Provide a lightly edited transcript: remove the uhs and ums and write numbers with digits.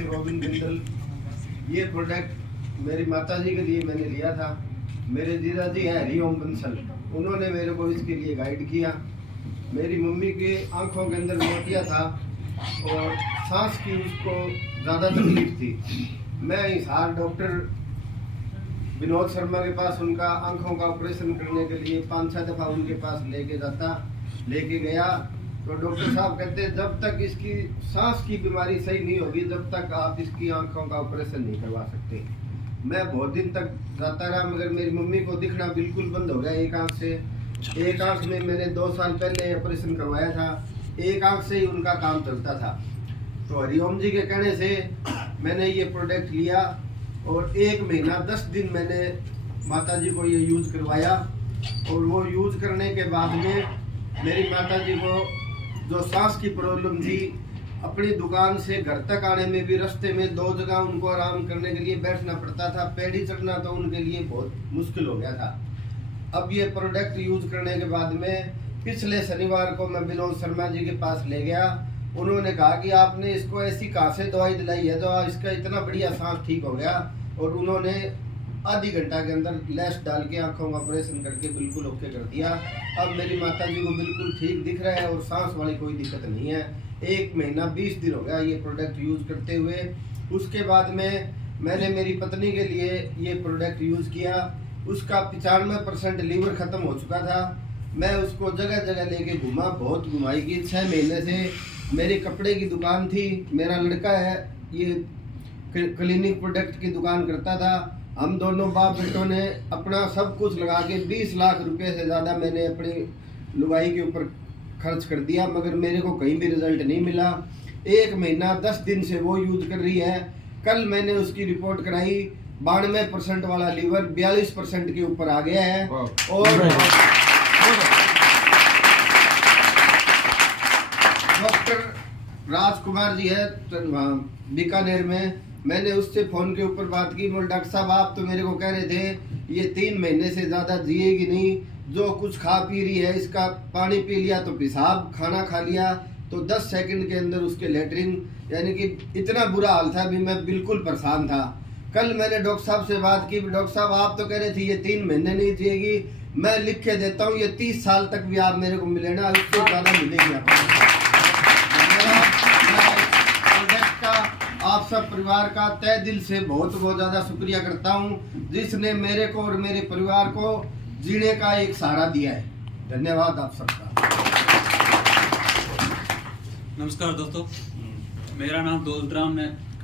से गोविंद बिंदल। ये प्रोडक्ट मेरी माता जी के लिए मैंने लिया था। मेरे जीजा जी है हरिओम बंसल, उन्होंने मेरे को इसके लिए गाइड किया। मेरी मम्मी की आंखों के अंदर मोतिया था और सांस की उसको ज़्यादा तकलीफ थी। मैं हिसार डॉक्टर विनोद शर्मा के पास उनका आंखों का ऑपरेशन करने के लिए 5-6 दफ़ा उनके पास लेके गया तो डॉक्टर साहब कहते जब तक इसकी सांस की बीमारी सही नहीं होगी तब तक आप इसकी आंखों का ऑपरेशन नहीं करवा सकते। मैं बहुत दिन तक जाता रहा मगर मेरी मम्मी को दिखना बिल्कुल बंद हो गया एक आंख से। एक आंख में मैंने 2 साल पहले ऑपरेशन करवाया था, एक आंख से ही उनका काम चलता था। तो हरिओम जी के कहने से मैंने ये प्रोडक्ट लिया और 1 महीना 10 दिन मैंने माता जी को ये यूज़ करवाया। और वो यूज़ करने के बाद में मेरी माता जी को जो सांस की प्रॉब्लम थी, अपनी दुकान से घर तक आने में भी रास्ते में 2 जगह उनको आराम करने के लिए बैठना पड़ता था, पैड़ी चढ़ना तो उनके लिए बहुत मुश्किल हो गया था। अब ये प्रोडक्ट यूज़ करने के बाद में पिछले शनिवार को मैं विनोद शर्मा जी के पास ले गया। उन्होंने कहा कि आपने इसको ऐसी कहाँ से दवाई दिलाई है जो इसका इतना बढ़िया सांस ठीक हो गया। और उन्होंने आधी घंटा के अंदर लैस डाल के आंखों का ऑपरेशन करके बिल्कुल ओके कर दिया। अब मेरी माता जी को बिल्कुल ठीक दिख रहा है और सांस वाली कोई दिक्कत नहीं है। 1 महीना 20 दिन हो गया ये प्रोडक्ट यूज़ करते हुए। उसके बाद में मैंने मेरी पत्नी के लिए ये प्रोडक्ट यूज़ किया। उसका 95% लीवर ख़त्म हो चुका था। मैं उसको जगह जगह लेके घुमा, बहुत घुमाई की। 6 महीने से मेरी कपड़े की दुकान थी, मेरा लड़का है ये क्लिनिक प्रोडक्ट की दुकान करता था। हम दोनों बाप बेटों ने अपना सब कुछ लगा के 20 लाख रुपए से ज़्यादा मैंने अपनी लुगाई के ऊपर खर्च कर दिया मगर मेरे को कहीं भी रिजल्ट नहीं मिला। 1 महीना 10 दिन से वो यूज कर रही है। कल मैंने उसकी रिपोर्ट कराई, 92% वाला लीवर 42% के ऊपर आ गया है। और डॉक्टर राजकुमार जी है बीकानेर में, मैंने उससे फ़ोन के ऊपर बात की। बोल डॉक्टर साहब आप तो मेरे को कह रहे थे ये 3 महीने से ज़्यादा जिएगी नहीं, जो कुछ खा पी रही है, इसका पानी पी लिया तो पेशाब, खाना खा लिया तो 10 सेकंड के अंदर उसके लेटरिन, यानी कि इतना बुरा हाल था। अभी मैं बिल्कुल परेशान था। कल मैंने डॉक्टर साहब से बात की, डॉक्टर साहब आप तो कह रहे थे ये 3 महीने नहीं जिएगी, मैं लिख के देता हूँ ये 30 साल तक भी आप मेरे को मिले ना, उससे ज़्यादा मिलेगी आपको। आप सब परिवार का तहे दिल से बहुत ज़्यादा शुक्रिया करता हूँ जिसने मेरे को और मेरे परिवार को जीने का एक सहारा दिया है। धन्यवाद आप सबका। नमस्कार दोस्तों, मेरा नाम दौलत राम है।